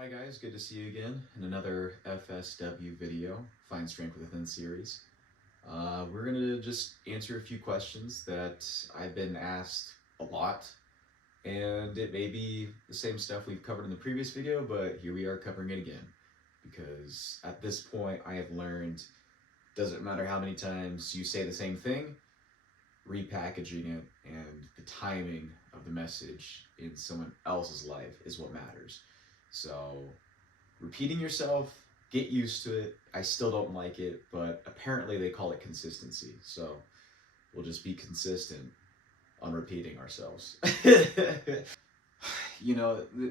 Hi guys, good to see you again in another FSW video, Find Strength Within series. We're gonna just answer a few questions that I've been asked a lot, and it may be the same stuff we've covered in the previous video, but here we are covering it again. Because at this point, I have learned, doesn't matter how many times you say the same thing, repackaging it and the timing of the message in someone else's life is what matters. So repeating yourself, get used to it. I still don't like it, but apparently they call it consistency. So we'll just be consistent on repeating ourselves.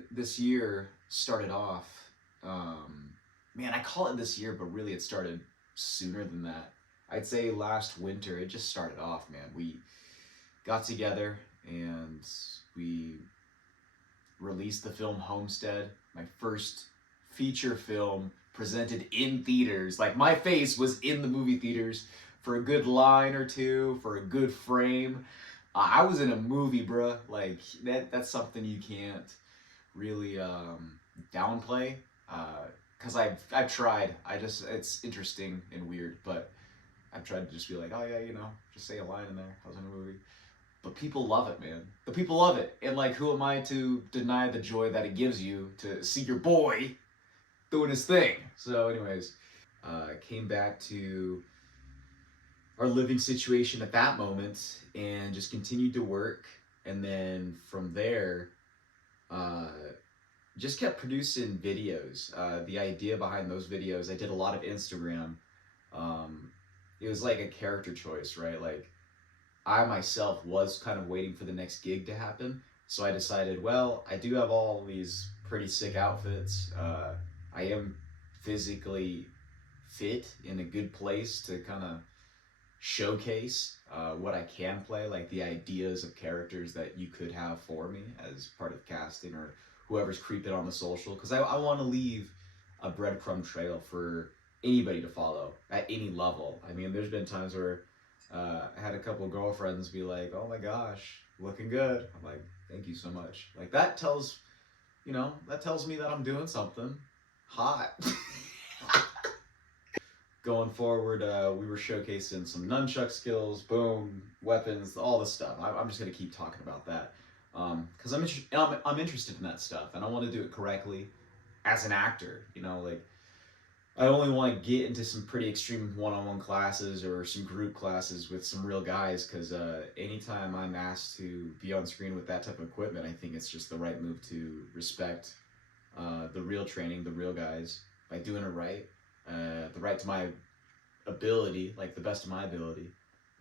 This year started off, man, I call it this year, but really it started sooner than that. I'd say last winter, it just started off, man. We got together and we released the film Homestead, my first feature film presented in theaters. Like, my face was in the movie theaters for a good line or two, for a good frame. I was in a movie, bruh. Like, that's something you can't really downplay. Because I've tried. It's interesting and weird, but I've tried to just be like, oh yeah, just say a line in there. I was in a movie. But people love it, man. The people love it. And like, who am I to deny the joy that it gives you to see your boy doing his thing? So, anyways, came back to our living situation at that moment and just continued to work. And then from there, uh, just kept producing videos. The idea behind those videos, I did a lot of Instagram. Um, it was like a character choice, right? Like, I myself was kind of waiting for the next gig to happen. So I decided, well, I do have all these pretty sick outfits. I am physically fit in a good place to kind of showcase what I can play, like the ideas of characters that you could have for me as part of casting or whoever's creeping on the social. Because I want to leave a breadcrumb trail for anybody to follow at any level. I mean, there's been times where I had a couple girlfriends be like, "Oh my gosh, looking good." I'm like, "Thank you so much." Like, that tells me that I'm doing something hot. Going forward, we were showcasing some nunchuck skills, boom, weapons, all this stuff. I'm just gonna keep talking about that because I'm interested in that stuff, and I want to do it correctly as an actor. Like, I only want to get into some pretty extreme one-on-one classes or some group classes with some real guys because anytime I'm asked to be on screen with that type of equipment, I think it's just the right move to respect the real training, the real guys, by doing it right, the right to my ability, like the best of my ability.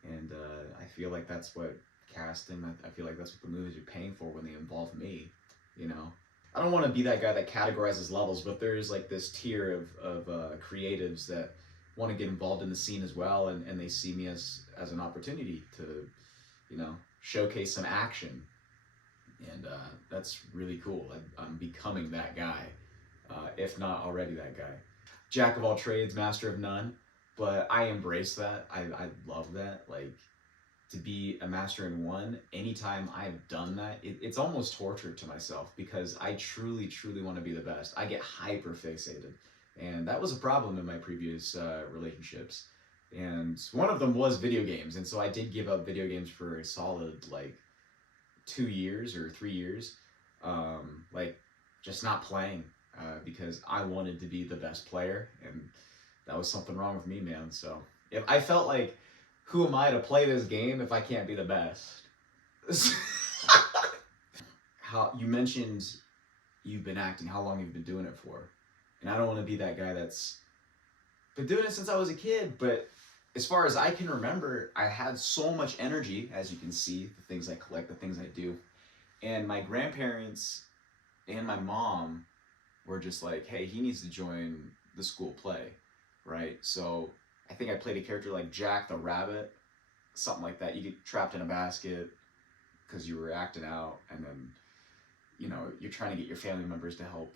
And I feel like that's what casting, I feel like that's what the movies are paying for when they involve me, you know? I don't want to be that guy that categorizes levels, but there's like this tier of creatives that want to get involved in the scene as well, and they see me as an opportunity to, showcase some action, and that's really cool. I'm becoming that guy, if not already that guy. Jack of all trades, master of none, but I embrace that. I love that. Like, to be a master in one, anytime I've done that, it's almost torture to myself because I truly, truly want to be the best. I get hyper fixated. And that was a problem in my previous relationships. And one of them was video games. And so I did give up video games for a solid, like, 2 years or 3 years. Like, just not playing because I wanted to be the best player. And that was something wrong with me, man. So if I felt like, who am I to play this game if I can't be the best? How you mentioned you've been acting, how long you've been doing it for. And I don't want to be that guy that's been doing it since I was a kid, but as far as I can remember, I had so much energy, as you can see, the things I collect, the things I do. And my grandparents and my mom were just like, hey, he needs to join the school play, right? So I think I played a character like Jack the Rabbit, something like that. You get trapped in a basket because you were acting out, and then you're trying to get your family members to help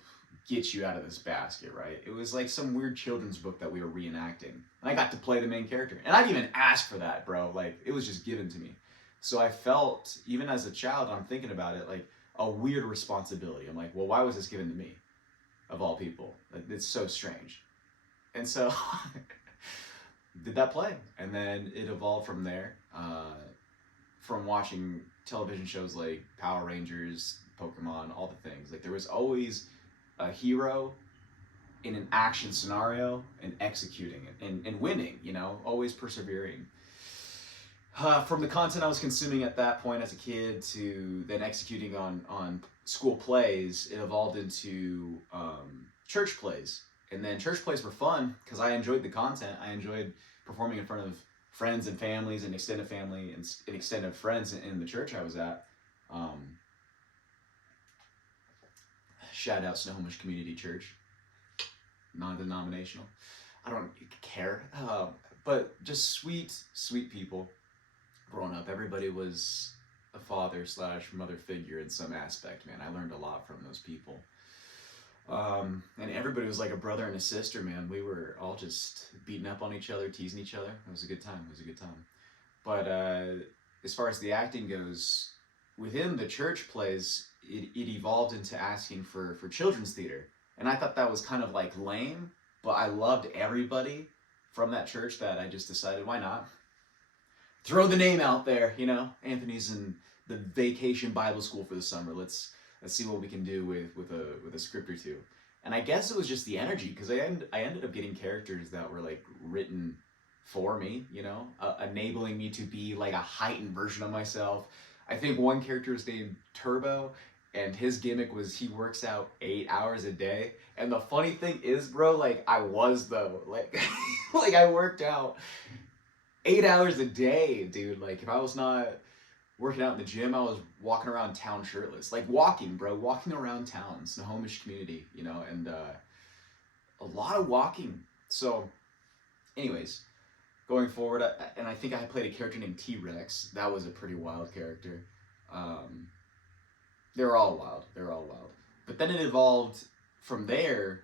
get you out of this basket, right? It was like some weird children's book that we were reenacting, and I got to play the main character, and I didn't even ask for that, bro. Like, it was just given to me. So I felt, even as a child, I'm thinking about it, like a weird responsibility. I'm like, well, why was this given to me? of all people. It's so strange. And so did that play, and then it evolved from there. From watching television shows like Power Rangers, Pokemon, all the things. Like there was always a hero in an action scenario and executing it and winning. Always persevering. From the content I was consuming at that point as a kid to then executing on school plays, it evolved into church plays. And then church plays were fun because I enjoyed the content. I enjoyed performing in front of friends and families and extended family and extended friends in the church I was at. Shout out Snohomish Community Church, non-denominational. I don't care, but just sweet people. Growing up, everybody was a father/mother figure in some aspect. Man, I learned a lot from those people. And everybody was like a brother and a sister, man. We were all just beating up on each other, teasing each other. It was a good time. But as far as the acting goes, within the church plays, it evolved into asking for children's theater. And I thought that was kind of like lame, but I loved everybody from that church that I just decided, why not? Throw the name out there, Anthony's in the vacation Bible school for the summer. Let's see what we can do with a script or two. And I guess it was just the energy, because I ended up getting characters that were like written for me, enabling me to be like a heightened version of myself. I think one character is named Turbo, and his gimmick was he works out 8 hours a day. And the funny thing is, bro, like I was though, like like I worked out 8 hours a day, dude. Like if I was not working out in the gym, I was walking around town shirtless. Like walking around town, Snohomish community, and a lot of walking. So anyways, going forward, and I think I played a character named T-Rex. That was a pretty wild character. They're all wild. But then it evolved from there,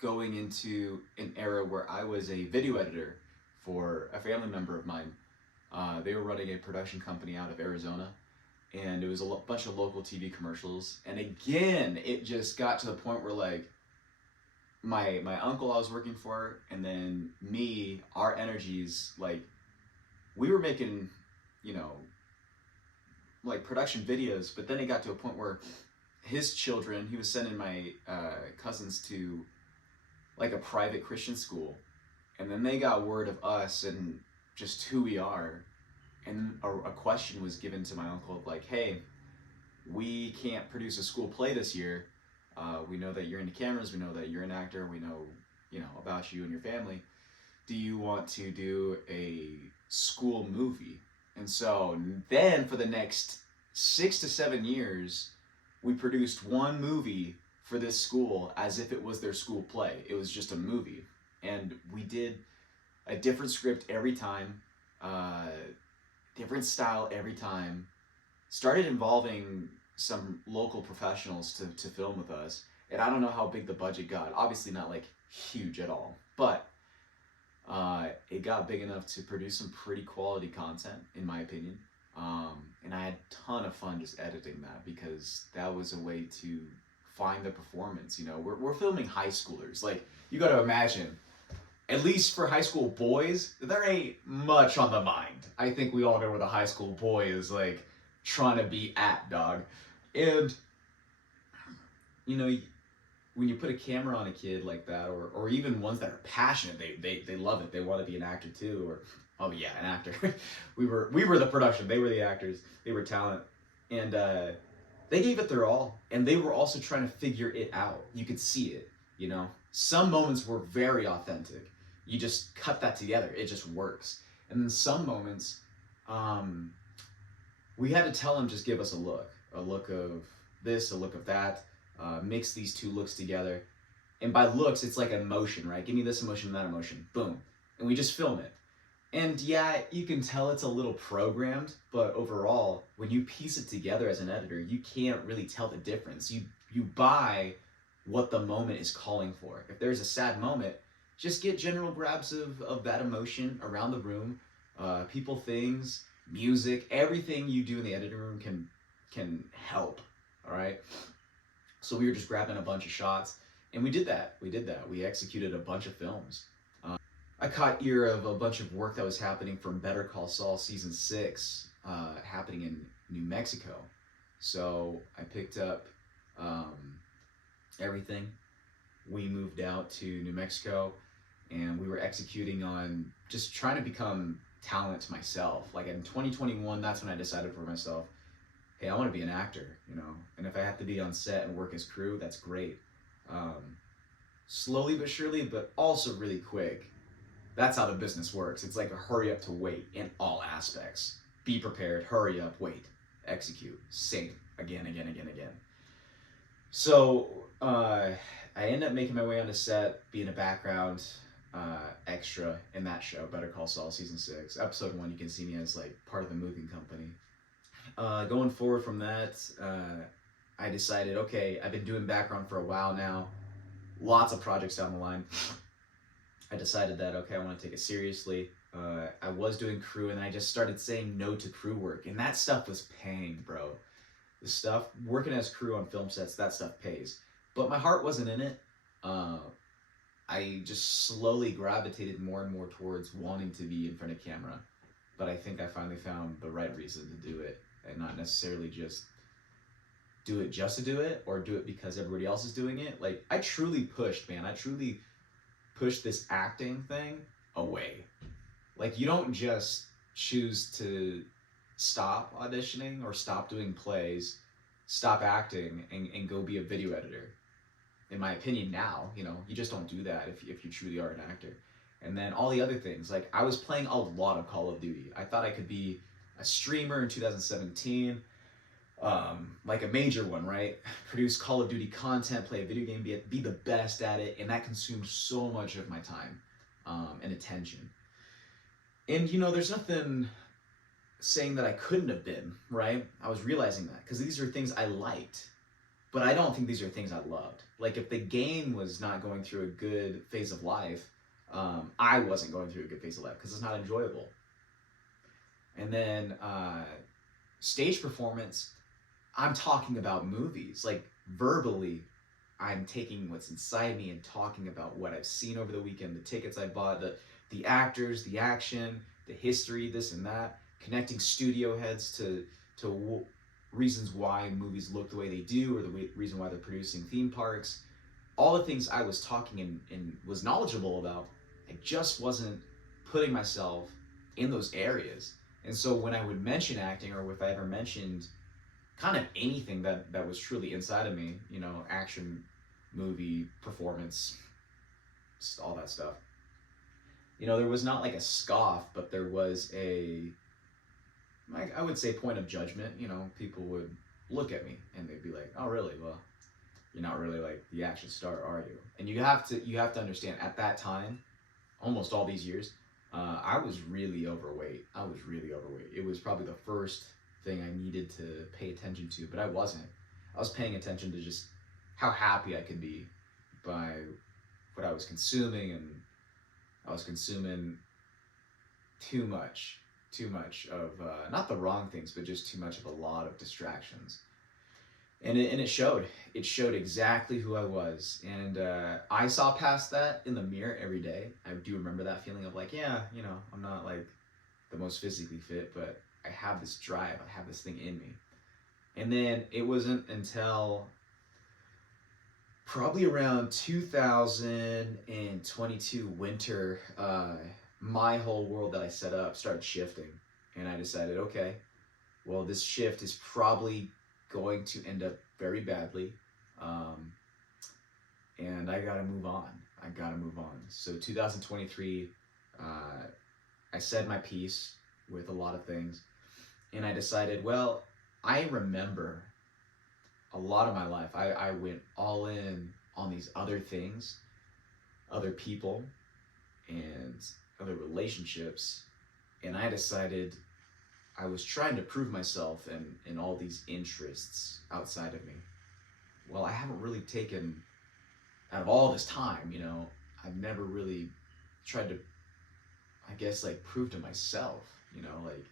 going into an era where I was a video editor for a family member of mine. They were running a production company out of Arizona, and it was a bunch of local TV commercials. And again, it just got to the point where like my uncle I was working for, and then me, our energies, like we were making, like production videos, but then it got to a point where his children, he was sending my cousins to like a private Christian school, and then they got word of us and just who we are, and a question was given to my uncle of like, hey, we can't produce a school play this year. We know that you're into cameras, we know that you're an actor, we know about you and your family. Do you want to do a school movie? And so then for the next 6 to 7 years, we produced one movie for this school as if it was their school play. It was just a movie. And we did a different script every time, different style every time. Started involving some local professionals to film with us. And I don't know how big the budget got. Obviously not like huge at all. But it got big enough to produce some pretty quality content, in my opinion. And I had a ton of fun just editing that, because that was a way to find the performance. We're filming high schoolers. Like, you got to imagine, at least for high school boys, there ain't much on the mind. I think we all know where the high school boy is like trying to be at, dog. And when you put a camera on a kid like that, or even ones that are passionate, they love it. They want to be an actor too, or oh yeah, an actor. we were the production. They were the actors. They were talent, and they gave it their all. And they were also trying to figure it out. You could see it. Some moments were very authentic. You just cut that together. It just works. And then some moments, we had to tell them, just give us a look of this, a look of that. Mix these two looks together. And by looks, it's like emotion, right? Give me this emotion and that emotion. Boom. And we just film it. And yeah, you can tell it's a little programmed, but overall, when you piece it together as an editor, you can't really tell the difference. You buy what the moment is calling for. If there's a sad moment, just get general grabs of that emotion around the room. People, things, music, everything you do in the editing room can help, all right? So we were just grabbing a bunch of shots, And we did that. We executed a bunch of films. I caught ear of a bunch of work that was happening from Better Call Saul season 6, happening in New Mexico. So I picked up um, everything. We moved out to New Mexico, and we were executing on just trying to become talent myself. Like in 2021, that's when I decided for myself, hey, I want to be an actor, you know, and if I have to be on set and work as crew, that's great. Um, Slowly but surely, but also really quick. That's how the business works. It's like a hurry up to wait in all aspects. Be prepared, hurry up, wait, execute, same, again, again, again, again. So I end up making my way onto set, being a background extra in that show, Better Call Saul season 6. Episode 1, you can see me as like part of the moving company. Going forward from that, I decided, okay, I've been doing background for a while now, lots of projects down the line. I decided that, okay, I want to take it seriously. I was doing crew, and I just started saying no to crew work, and that stuff was paying, bro. The stuff, working as crew on film sets, that stuff pays. But my heart wasn't in it. I just slowly gravitated more and more towards wanting to be in front of camera. But I think I finally found the right reason to do it, and not necessarily just do it just to do it, or do it because everybody else is doing it. Like, I truly pushed, man. I truly pushed this acting thing away. Like, you don't just choose to stop auditioning or stop doing plays, stop acting, and go be a video editor. In my opinion now, you know, you just don't do that if you truly are an actor. And then all the other things, like I was playing a lot of Call of Duty. I thought I could be a streamer in 2017, like a major one, right? Produce Call of Duty content, play a video game, be the best at it, and that consumed so much of my time and attention. And you know, there's nothing saying that I couldn't have been, right? I was realizing that because these are things I liked, but I don't think these are things I loved. Like if the game was not going through a good phase of life, I wasn't going through a good phase of life because it's not enjoyable. And then stage performance, I'm talking about movies. Like verbally, I'm taking what's inside me and talking about what I've seen over the weekend, the tickets I bought, the actors, the action, the history, this and that, connecting studio heads to reasons why movies look the way they do, or the reason why they're producing theme parks. All the things I was talking and was knowledgeable about, I just wasn't putting myself in those areas. And so when I would mention acting, or if I ever mentioned kind of anything that was truly inside of me, you know, action, movie, performance, just all that stuff, you know, there was not like a scoff, but there was I would say point of judgment. You know, people would look at me and they'd be like, oh really? Well, you're not really like the action star, are you? And you have to understand, at that time, almost all these years, I was really overweight. It was probably the first thing I needed to pay attention to, but I wasn't. I was paying attention to just how happy I could be by what I was consuming, and I was consuming too much of not the wrong things, but just too much of a lot of distractions. And it showed. It showed exactly who I was, and I saw past that in the mirror every day. I do remember that feeling of like, yeah, you know, I'm not like the most physically fit, but I have this drive. I have this thing in me. And then it wasn't until probably around 2022 winter, my whole world that I set up started shifting, and I decided, okay, well, this shift is probably going to end up very badly, and I gotta move on. So 2023, I said my piece with a lot of things, and I decided, well, I remember a lot of my life, I went all in on these other things, other people, and other relationships, and I decided I was trying to prove myself in all these interests outside of me. Well, I haven't really taken, out of all this time, you know, I've never really tried to, I guess, like, prove to myself, you know, like,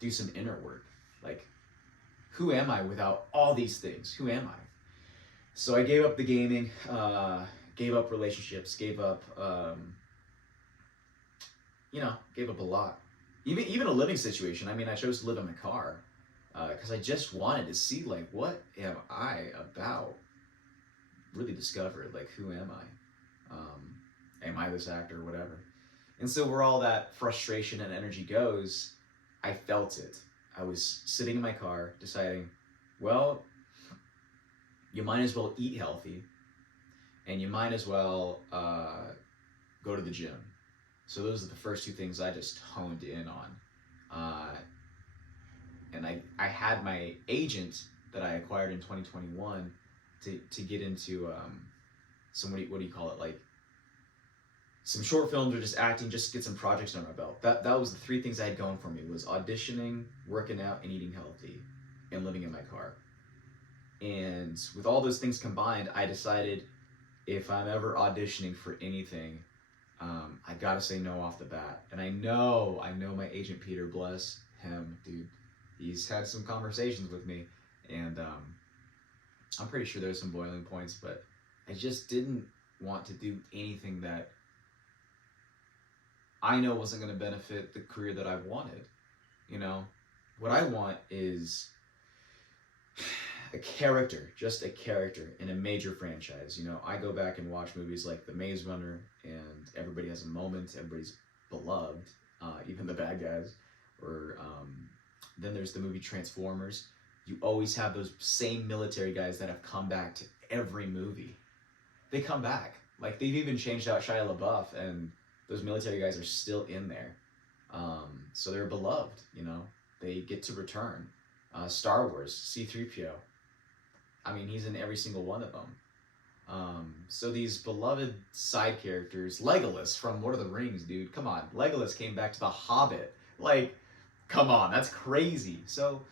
do some inner work. Like, who am I without all these things? Who am I? So I gave up the gaming, gave up relationships, gave up a lot. Even a living situation. I mean, I chose to live in my car because I just wanted to see like what am I about. Really discover like who am I? Am I this actor? Whatever. And so where all that frustration and energy goes, I felt it. I was sitting in my car deciding, well, you might as well eat healthy and you might as well go to the gym. So those are the first two things I just honed in on. And I had my agent that I acquired in 2021 to get into some, what do you call it, like some short films or just acting, just to get some projects under my belt. That was the three things I had going for me, was auditioning, working out, and eating healthy, and living in my car. And with all those things combined, I decided if I'm ever auditioning for anything, I gotta say no off the bat. And I know my agent Peter, bless him, dude. He's had some conversations with me, and I'm pretty sure there's some boiling points, but I just didn't want to do anything that I know wasn't going to benefit the career that I wanted. You know, what I want is a character, just a character in a major franchise. You know, I go back and watch movies like The Maze Runner, and everybody has a moment, everybody's beloved, even the bad guys. Or then there's the movie Transformers. You always have those same military guys that have come back to every movie. They come back. Like, they've even changed out Shia LaBeouf, and those military guys are still in there. So they're beloved, you know. They get to return. Star Wars, C-3PO. I mean, he's in every single one of them. So these beloved side characters, Legolas from Lord of the Rings, dude, come on. Legolas came back to The Hobbit. Like, come on, that's crazy. So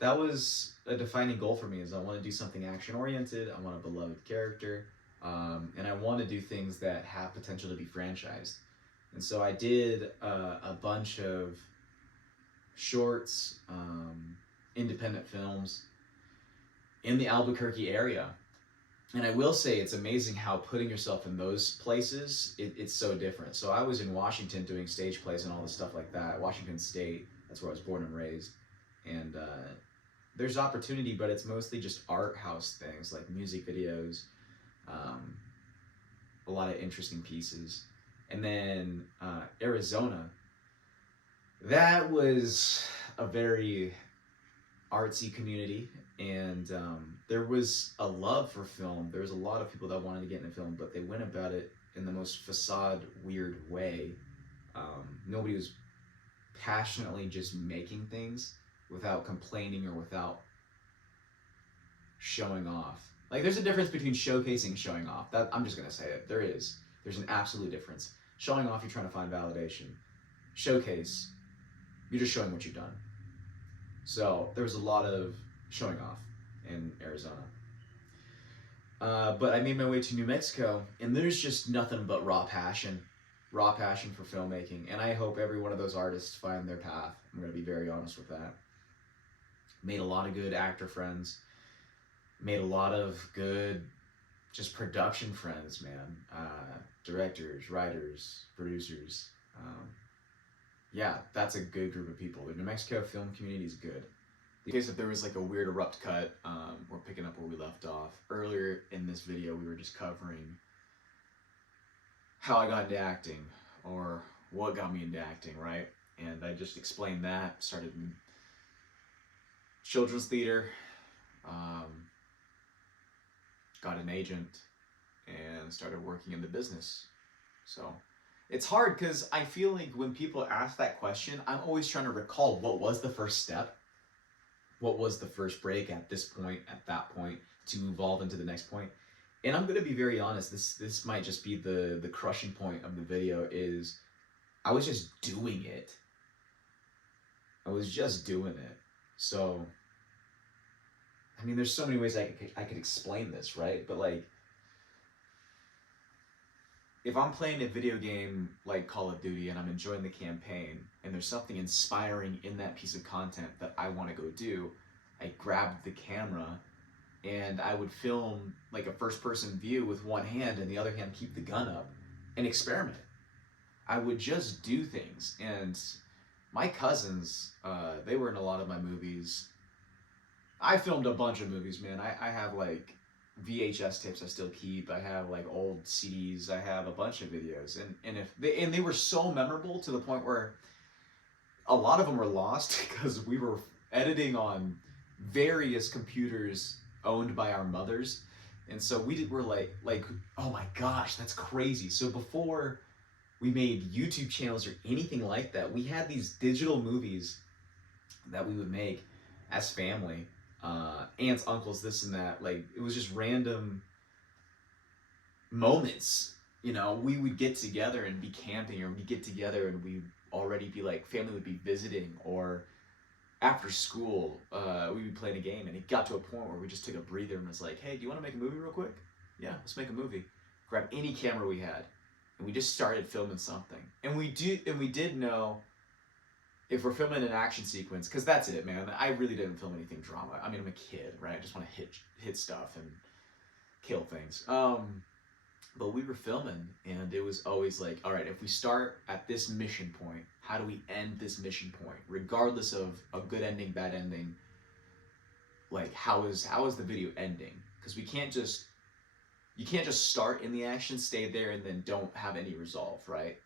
that was a defining goal for me, is I want to do something action-oriented. I want a beloved character. And I want to do things that have potential to be franchised. And so I did a bunch of shorts, independent films in the Albuquerque area. And I will say it's amazing how putting yourself in those places, it's so different. So I was in Washington doing stage plays and all this stuff like that. Washington State, that's where I was born and raised. And there's opportunity, but it's mostly just art house things like music videos, a lot of interesting pieces. And then Arizona, that was a very artsy community, and there was a love for film. There was a lot of people that wanted to get into film, but they went about it in the most facade, weird way. Nobody was passionately just making things without complaining or without showing off. Like, there's a difference between showcasing and showing off. That, I'm just gonna say it. There is. There's an absolute difference. Showing off, you're trying to find validation. Showcase, you're just showing what you've done. So there was a lot of showing off in Arizona. But I made my way to New Mexico, and there's just nothing but raw passion for filmmaking. And I hope every one of those artists find their path. I'm gonna be very honest with that. Made a lot of good actor friends. Made a lot of good just production friends, man. Directors, writers, producers. Yeah, that's a good group of people. The New Mexico film community is good. In case if there was like a weird abrupt cut, we're picking up where we left off. Earlier in this video, we were just covering how I got into acting, or what got me into acting, right? And I just explained that. Started in children's theater, got an agent, and started working in the business. So it's hard because I feel like when people ask that question, I'm always trying to recall what was the first step, what was the first break at this point, at that point, to evolve into the next point. And I'm going to be very honest, this might just be the crushing point of the video, is I was just doing it. I was just doing it. So, I mean, there's so many ways I could explain this, right? But like, if I'm playing a video game like Call of Duty and I'm enjoying the campaign, and there's something inspiring in that piece of content that I want to go do, I grab the camera and I would film like a first person view with one hand and the other hand keep the gun up and experiment. I would just do things. And my cousins, they were in a lot of my movies. I filmed a bunch of movies, man. I have like VHS tapes I still keep. I have like old CDs. I have a bunch of videos, and they were so memorable to the point where a lot of them were lost because we were editing on various computers owned by our mothers, and so were like oh my gosh, that's crazy. So before we made YouTube channels or anything like that, we had these digital movies that we would make as family, aunts, uncles, this and that. Like it was just random moments. You know, we would get together and be camping, or we'd get together and we'd already be like, family would be visiting, or after school, we'd be playing a game, and it got to a point where we just took a breather and was like, hey, do you want to make a movie real quick? Yeah, let's make a movie. Grab any camera we had, and we just started filming something. And we did know if we're filming an action sequence, because that's it, man. I really didn't film anything drama. I mean, I'm a kid, right? I just want to hit stuff and kill things. But we were filming, and it was always like, all right, if we start at this mission point, how do we end this mission point? Regardless of a good ending, bad ending, like how is the video ending? Because you can't just start in the action, stay there, and then don't have any resolve, right?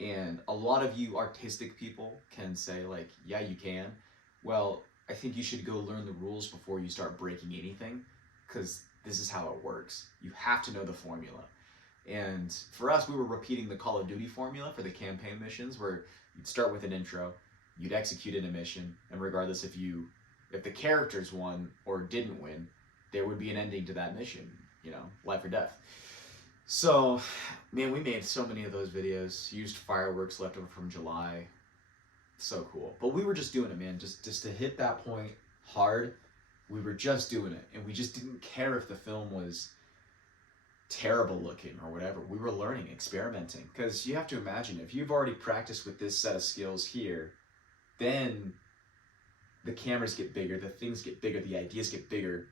And a lot of you artistic people can say like, yeah, you can. Well, I think you should go learn the rules before you start breaking anything, because this is how it works. You have to know the formula. And for us, we were repeating the Call of Duty formula for the campaign missions, where you'd start with an intro, you'd execute in a mission, and regardless if the characters won or didn't win, there would be an ending to that mission, you know, life or death. So, man, we made so many of those videos, used fireworks left over from July. So cool. But we were just doing it, man, just to hit that point hard. We were just doing it, and we just didn't care if the film was terrible looking or whatever. We were learning, experimenting, because you have to imagine, if you've already practiced with this set of skills here, then the cameras get bigger, the things get bigger, the ideas get bigger.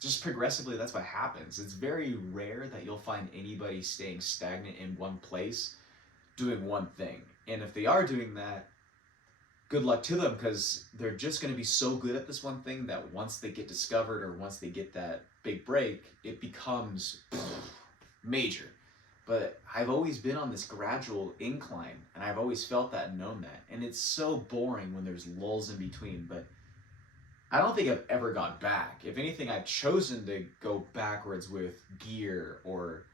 Just progressively, that's what happens. It's very rare that you'll find anybody staying stagnant in one place doing one thing. And if they are doing that, good luck to them, because they're just going to be so good at this one thing that once they get discovered, or once they get that big break, it becomes major. But I've always been on this gradual incline, and I've always felt that and known that. And it's so boring when there's lulls in between, but I don't think I've ever gone back. If anything, I've chosen to go backwards with gear, or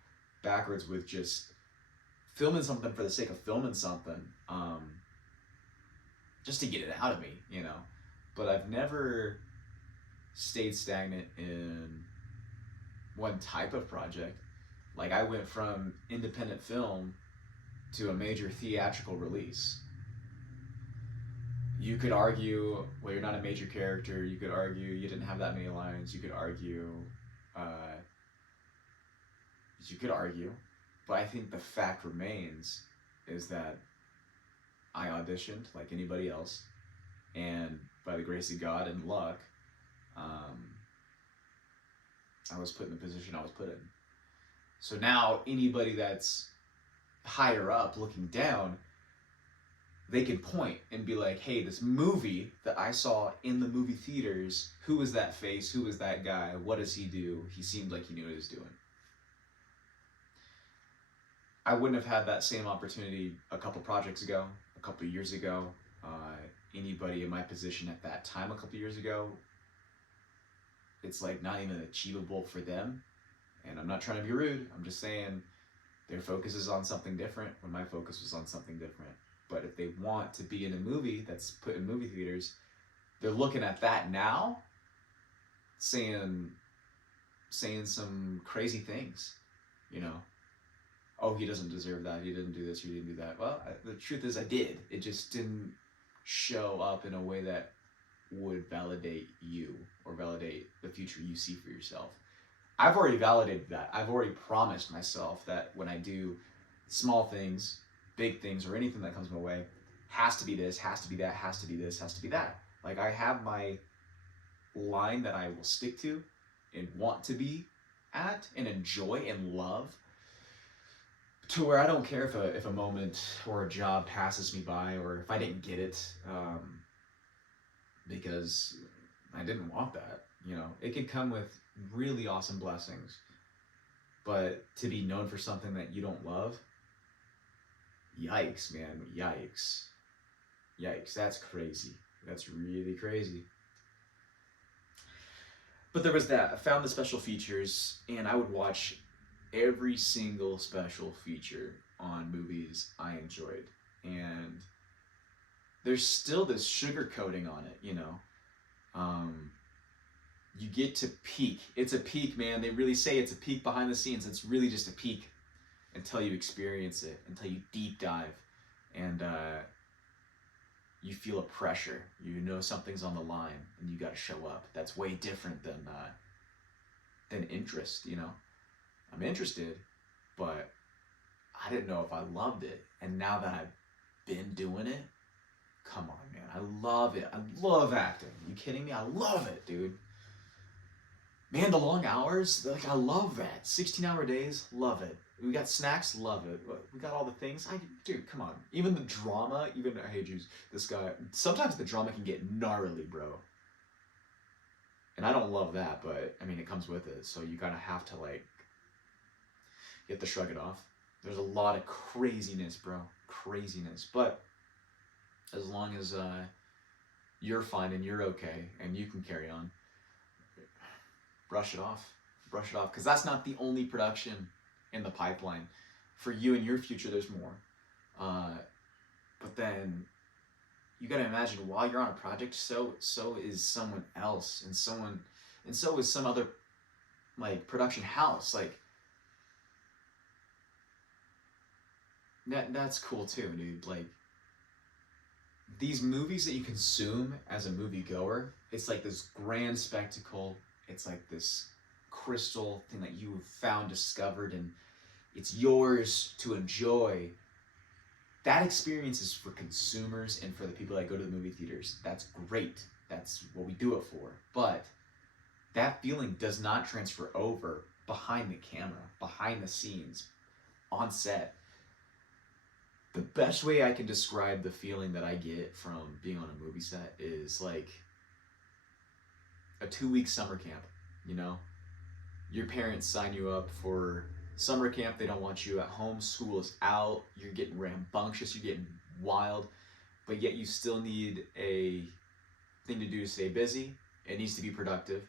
backwards with just filming something for the sake of filming something. Just to get it out of me, you know. But I've never stayed stagnant in one type of project. Like, I went from independent film to a major theatrical release. You could argue, well, you're not a major character. You could argue you didn't have that many lines. You could argue, but I think the fact remains is that I auditioned like anybody else, and by the grace of God and luck, I was put in the position I was put in. So now anybody that's higher up looking down, they can point and be like, hey, this movie that I saw in the movie theaters, who is that face? Who is that guy? What does he do? He seemed like he knew what he was doing. I wouldn't have had that same opportunity a couple projects ago, a couple years ago. Anybody in my position at that time a couple years ago, it's like not even achievable for them. And I'm not trying to be rude. I'm just saying their focus is on something different when my focus was on something different. But if they want to be in a movie that's put in movie theaters, they're looking at that now, saying some crazy things, you know. Oh, he doesn't deserve that. He didn't do this. He didn't do that. Well, the truth is I did. It just didn't show up in a way that would validate you or validate the future you see for yourself. I've already validated that. I've already promised myself that when I do small things, big things, or anything that comes my way, has to be this, has to be that, has to be this, has to be that. Like, I have my line that I will stick to and want to be at and enjoy and love, to where I don't care if a moment or a job passes me by, or if I didn't get it, because I didn't want that. You know, it could come with really awesome blessings, but to be known for something that you don't love, yikes, man, yikes. Yikes, that's crazy. That's really crazy. But there was that. I found the special features, and I would watch every single special feature on movies I enjoyed. And there's still this sugar coating on it, you know. Um, you get to peek. It's a peek, man. They really say it's a peek behind the scenes. It's really just a peek until you experience it, until you deep dive, and you feel a pressure. You know something's on the line, and you got to show up. That's way different than interest. You know, I'm interested, but I didn't know if I loved it. And now that I've been doing it, come on, man, I love it. I love acting. Are you kidding me? I love it, dude. Man, the long hours, like, I love that. 16-hour days, love it. We got snacks, love it. We got all the things. Dude, come on. Even the drama, hey, Jews, this guy, sometimes the drama can get gnarly, bro. And I don't love that, but, I mean, it comes with it. So you gotta have to, like, you have to shrug it off. There's a lot of craziness, bro. Craziness. But as long as you're fine and you're okay and you can carry on, brush it off. Brush it off. Because that's not the only production in the pipeline. For you and your future, there's more. But then you got to imagine, while you're on a project, so is someone else, and so is some other, like, production house. Like, that's cool too, dude. Like, these movies that you consume as a moviegoer, it's like this grand spectacle. It's like this crystal thing that you have found, discovered, and it's yours to enjoy. That experience is for consumers and for the people that go to the movie theaters. That's great. That's what we do it for. But that feeling does not transfer over behind the camera, behind the scenes, on set. The best way I can describe the feeling that I get from being on a movie set is like a 2-week summer camp. You know, your parents sign you up for summer camp. They don't want you at home. School is out. You're getting rambunctious. You're getting wild, but yet you still need a thing to do to stay busy. It needs to be productive.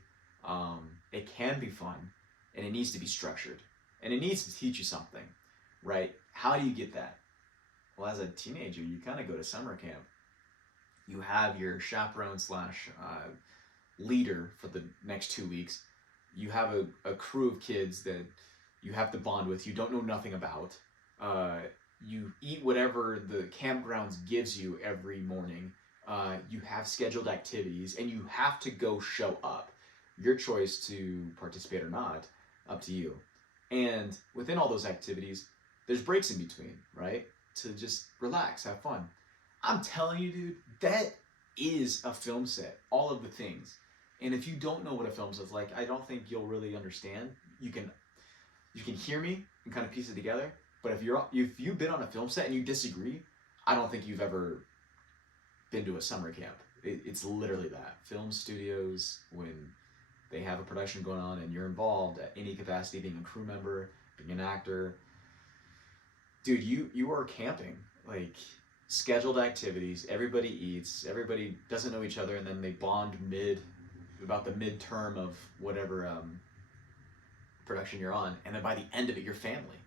It can be fun, and it needs to be structured, and it needs to teach you something, right? How do you get that? Well, as a teenager, you kind of go to summer camp. You have your chaperone slash leader for the next 2 weeks. You have a crew of kids that you have to bond with. You don't know nothing about. You eat whatever the campgrounds gives you every morning. You have scheduled activities, and you have to go show up. Your choice to participate or not, up to you. And within all those activities, there's breaks in between, right? To just relax, have fun. I'm telling you, dude, that is a film set. All of the things. And if you don't know what a film set's like, I don't think you'll really understand. You can hear me and kind of piece it together. But if you've been on a film set and you disagree, I don't think you've ever been to a summer camp. It's literally that. Film studios, when they have a production going on and you're involved at any capacity, being a crew member, being an actor, dude, you are camping. Like, scheduled activities, everybody eats, everybody doesn't know each other, and then they bond about the midterm of whatever production you're on, and then by the end of it, you're family.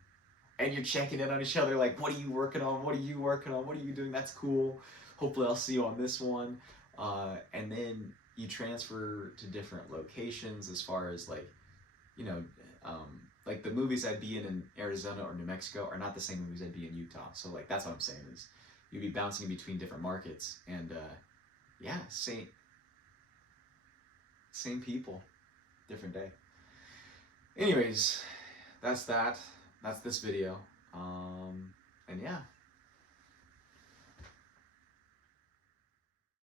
And you're checking in on each other, like, what are you working on? What are you working on? What are you doing? That's cool. Hopefully I'll see you on this one. And then you transfer to different locations as far as, like, you know, like the movies I'd be in Arizona or New Mexico are not the same movies I'd be in Utah. So, like, that's what I'm saying is you'd be bouncing between different markets, and yeah, same people, different day. Anyways, that's that. That's this video. And yeah.